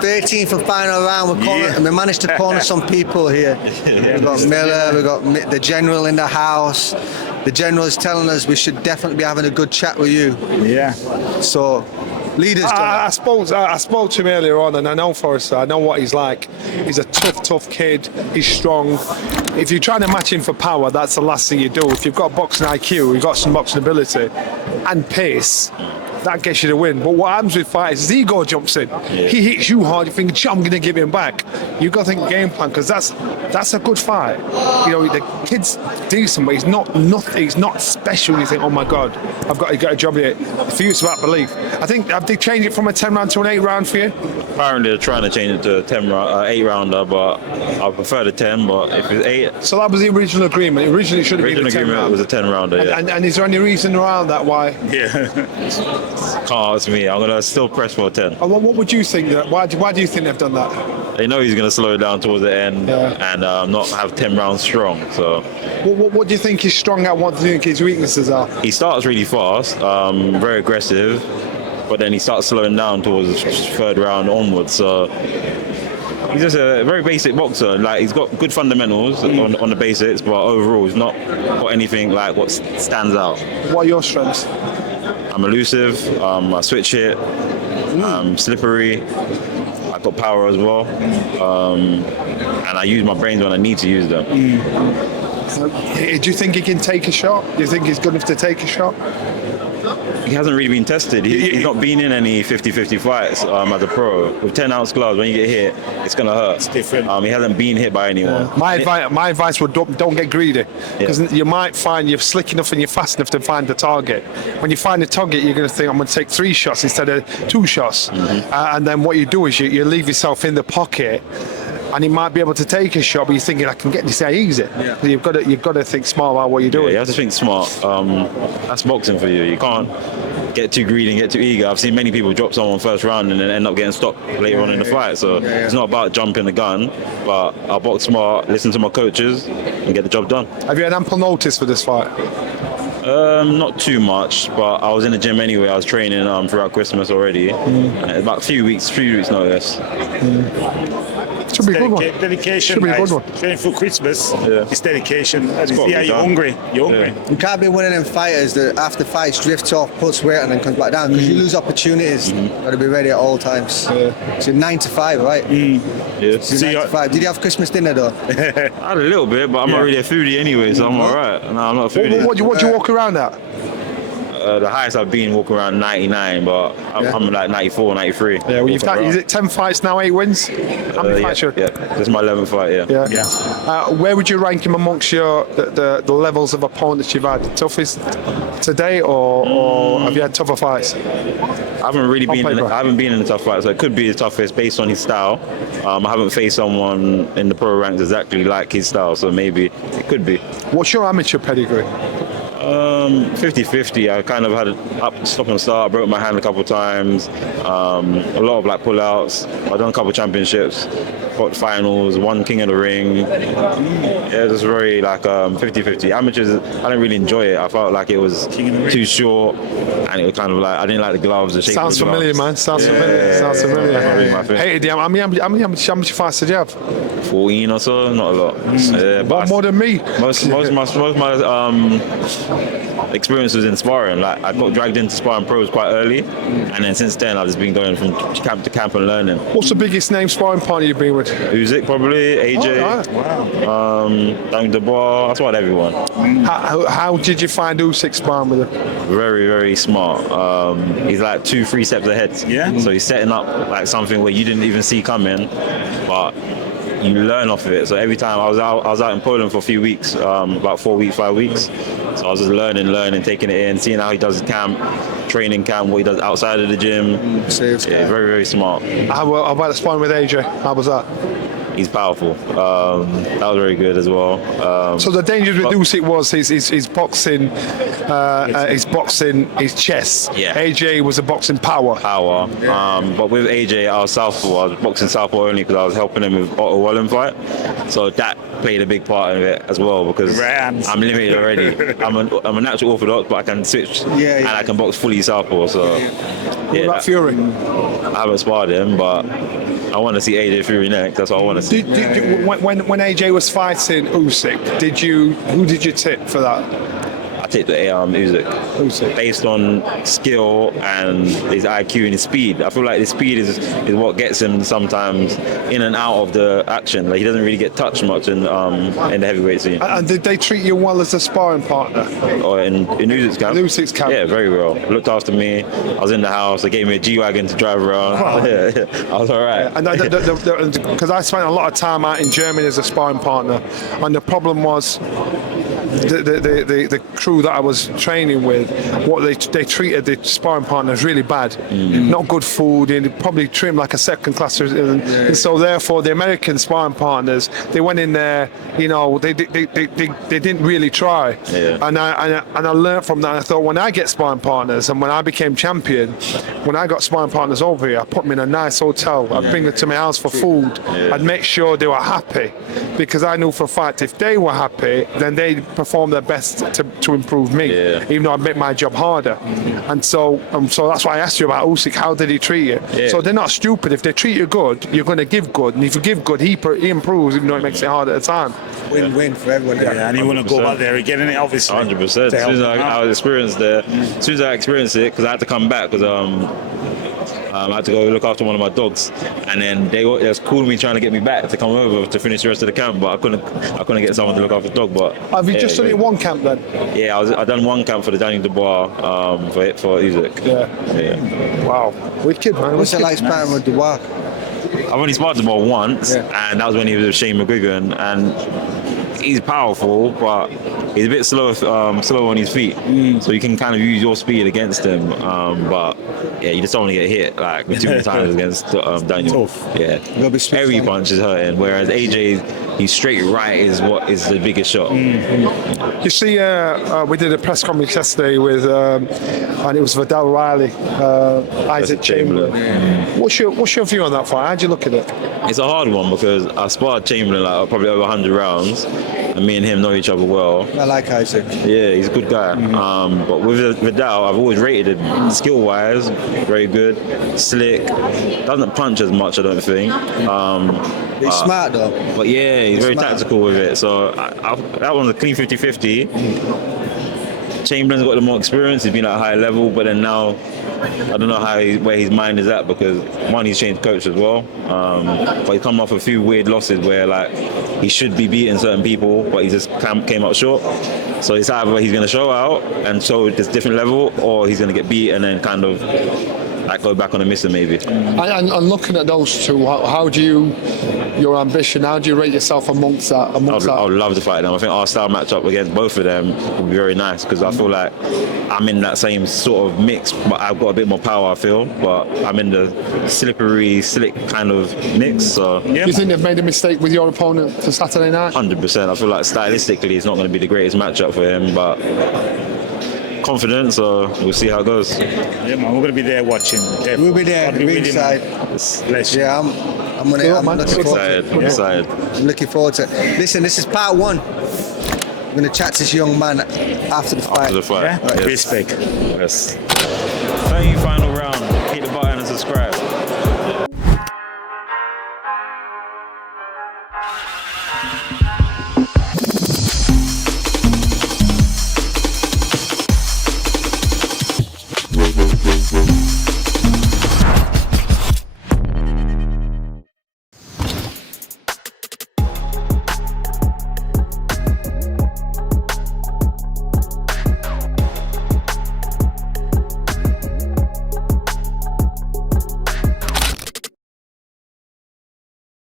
13th for final round. We managed to corner some people here. We've got Miller, we've got the General in the house. The General is telling us we should definitely be having a good chat with you. Yeah. So, leaders. I spoke to him earlier on, and I know Forrester. I know what he's like. He's a tough kid. He's strong. If you're trying to match him for power, that's the last thing you do. If you've got boxing IQ, you've got some boxing ability, and pace, that gets you the win. But what happens with fighters, his ego jumps in. Yeah. He hits you hard. You think, I'm going to give him back. You've got to think game plan, because that's a good fight. You know, the kid's decent, but he's not special. You think, oh my God, I've got to get a job here. For you, it's about belief. I think, have they changed it from a 10 round to an 8 round for you? Apparently they're trying to change it to a 8 rounder, but I prefer the 10. But if it's 8, so that was the original agreement. Originally, it should have been a 10 agreement round. was a 10 rounder. Yeah. And is there any reason around that why? Yeah. Can't ask me. I'm gonna still press for a 10. And what would you think? Why do you think they've done that? They know he's gonna slow it down towards the end and not have 10 rounds strong. So. What do you think he's strong at? What do you think his weaknesses are? He starts really fast, very aggressive, but then he starts slowing down towards the third round onwards. So he's just a very basic boxer. Like, he's got good fundamentals on the basics, but overall he's not got anything like what stands out. What are your strengths? I'm elusive. I switch hit. Slippery. I've got power as well, and I use my brains when I need to use them. Do you think he can take a shot? Do you think he's good enough to take a shot? He hasn't really been tested. He's not been in any 50-50 fights as a pro. With 10-ounce gloves, when you get hit, it's going to hurt. It's different. He hasn't been hit by anyone. Yeah. My advice would don't get greedy, because you might find you're slick enough and you're fast enough to find the target. When you find the target, you're going to think, I'm going to take 3 shots instead of 2 shots. And then what you do is you leave yourself in the pocket, and he might be able to take a shot, but you're thinking, I can get this out easy. Yeah. You've got to think smart about what you're doing. Yeah, you have to think smart. That's boxing for you. You can't get too greedy and get too eager. I've seen many people drop someone first round and then end up getting stopped later on in the fight. So it's not about jumping the gun, but I'll box smart, listen to my coaches, and get the job done. Have you had ample notice for this fight? Not too much, but I was in the gym anyway. I was training throughout Christmas already. About a few weeks notice. Should be a good one. Dedication. Should be a good one. Training for Christmas. It's dedication. You're hungry. You're hungry. You can't be one of them fighters that after fights drifts off, puts weight and then comes back down, because you lose opportunities. Got to be ready at all times. So 9 to 5, right? Yeah. So 9 to 5. Did you have Christmas dinner though? I had a little bit, but I'm not really a foodie anyway, so I'm alright. No, I'm not a foodie. What do you walk around at? The highest I've been walking around 99, but I'm like 94, 93. Yeah, well, you've got, is it 10 fights now, 8 wins? How many fights? Yeah, this is my 11th fight, Where would you rank him amongst the levels of opponents you've had? Toughest today, or have you had tougher fights? I haven't been in a tough fight, so it could be the toughest based on his style. I haven't faced someone in the pro ranks exactly like his style, so maybe it could be. What's your amateur pedigree? 50-50. I kind of had a stop and start. I broke my hand a couple of times. A lot of like pull-outs. I've done a couple of championships, fought finals, won King of the Ring. Yeah, it was very like 50-50. Amateurs, I didn't really enjoy it. I felt like it was too short, and it was kind of like I didn't like the gloves. The shape Sounds of the familiar, gloves. man. Sounds familiar. Sounds familiar. That's not really my thing. Hey, how many fights did you have? 14 or so, not a lot. But more than me. Most of my experience was in sparring. Like, I got dragged into sparring pros quite early, and then since then I've just been going from camp to camp and learning. What's the biggest name sparring partner you've been with? Usyk, probably. AJ. Wow. Dank Dubois. That's what everyone. How did you find Usyk sparring with him? Very, very smart. He's like 2-3 steps ahead. Yeah. So he's setting up like something where you didn't even see coming, but you learn off of it. So every time I was out in Poland for a few weeks, about 4 weeks, 5 weeks. So I was just learning, taking it in, seeing how he does camp, training camp, what he does outside of the gym. Yeah, very, very smart. How about the sparring with AJ? How was that? He's powerful. That was very good as well. So the danger with Usyk was his boxing, his chest. Yeah. AJ was a boxing power. But with AJ, I was southpaw. I was boxing southpaw only because I was helping him with Otto Wallen fight. So that played a big part of it as well, because I'm limited already. I'm a natural orthodox, but I can switch and I can box fully southpaw. So What about Fury? I haven't sparred him, but I want to see AJ Fury next. That's what I want to see. When AJ was fighting Usyk, who did you tip for that? I take the Usyk based on skill and his IQ and his speed. I feel like his speed is what gets him sometimes in and out of the action. Like he doesn't really get touched much in the heavyweight scene. And did they treat you well as a sparring partner? Or in Usyk's camp? Usyk's camp. Yeah, very well. Looked after me. I was in the house. They gave me a G-Wagon to drive around. Wow. Yeah, I was all right. And because I spent a lot of time out in Germany as a sparring partner, and the problem was the crew that I was training with, what they treated the sparring partners really bad. Not good food, and probably treat them like a second class. And so therefore, the American sparring partners, they went in there, you know, they didn't really try. Yeah. And I learned from that. I thought, when I get sparring partners, and when I became champion, when I got sparring partners over here, I put them in a nice hotel. I'd bring them to my house for food. I'd make sure they were happy, because I knew for a fact if they were happy, then they'd perform their best to improve me, even though I'd make my job harder. And so that's why I asked you about Usyk. How did he treat you? So they're not stupid. If they treat you good, you're going to give good, and if you give good, he improves, even though it makes it hard at the time. Win-win for everyone. Yeah, and you want to go out there again, and obviously 100%. As soon as I experienced it, because I had to come back because I had to go look after one of my dogs, and then they was calling me trying to get me back to come over to finish the rest of the camp, but I couldn't get someone to look after the dog. But have you just done it in one camp then? Yeah, I done one camp for the Daniel Dubois for Usyk. Yeah. Wow. Wicked, man. What's it like sparring with Dubois? I've only sparred the ball once, and that was when he was with Shane McGuigan, and he's powerful, but he's a bit slow on his feet, so you can kind of use your speed against him. But yeah, you just don't want to get hit like too many times against Daniel. Yeah, every punch is hurting. Whereas AJ, his straight right is what is the biggest shot. You see, we did a press conference yesterday with, and it was Vidal Riley, Isaac Chamberlain. What's your view on that fight? How'd you look at it? It's a hard one because I sparred Chamberlain like probably over 100 rounds, and me and him know each other well. I like Isaac. Yeah, he's a good guy. But with Vidal, I've always rated him skill-wise, very good, slick, doesn't punch as much, I don't think. He's smart though. But yeah, he's very tactical with it. So that one's a clean 50-50. Chamberlain's got the more experience. He's been at a higher level, but then now I don't know where his mind is at, because one, he's changed coach as well. But he's come off a few weird losses where like he should be beating certain people, but he just came up short. So it's either he's going to show out and show this different level, or he's going to get beat and then kind of like go back on a mission maybe. And looking at those two, how do you, your ambition, how do you rate yourself amongst that? I would love to fight them. I think our style match up against both of them would be very nice, because I feel like I'm in that same sort of mix, but I've got a bit more power, I feel, but I'm in the slippery, slick kind of mix. So do you think they've made a mistake with your opponent for Saturday night? 100%. I feel like stylistically it's not going to be the greatest matchup for him, but confident, so we'll see how it goes. Yeah, man, we're going to be there watching. We'll be there, ringside. Yeah, I'm looking forward to it. Excited. I'm looking forward to it. Listen, this is part one. I'm going to chat to this young man after the fight. After the fight. Yeah? Yes. Respect. Yes. 30 final round. Hit the button and subscribe.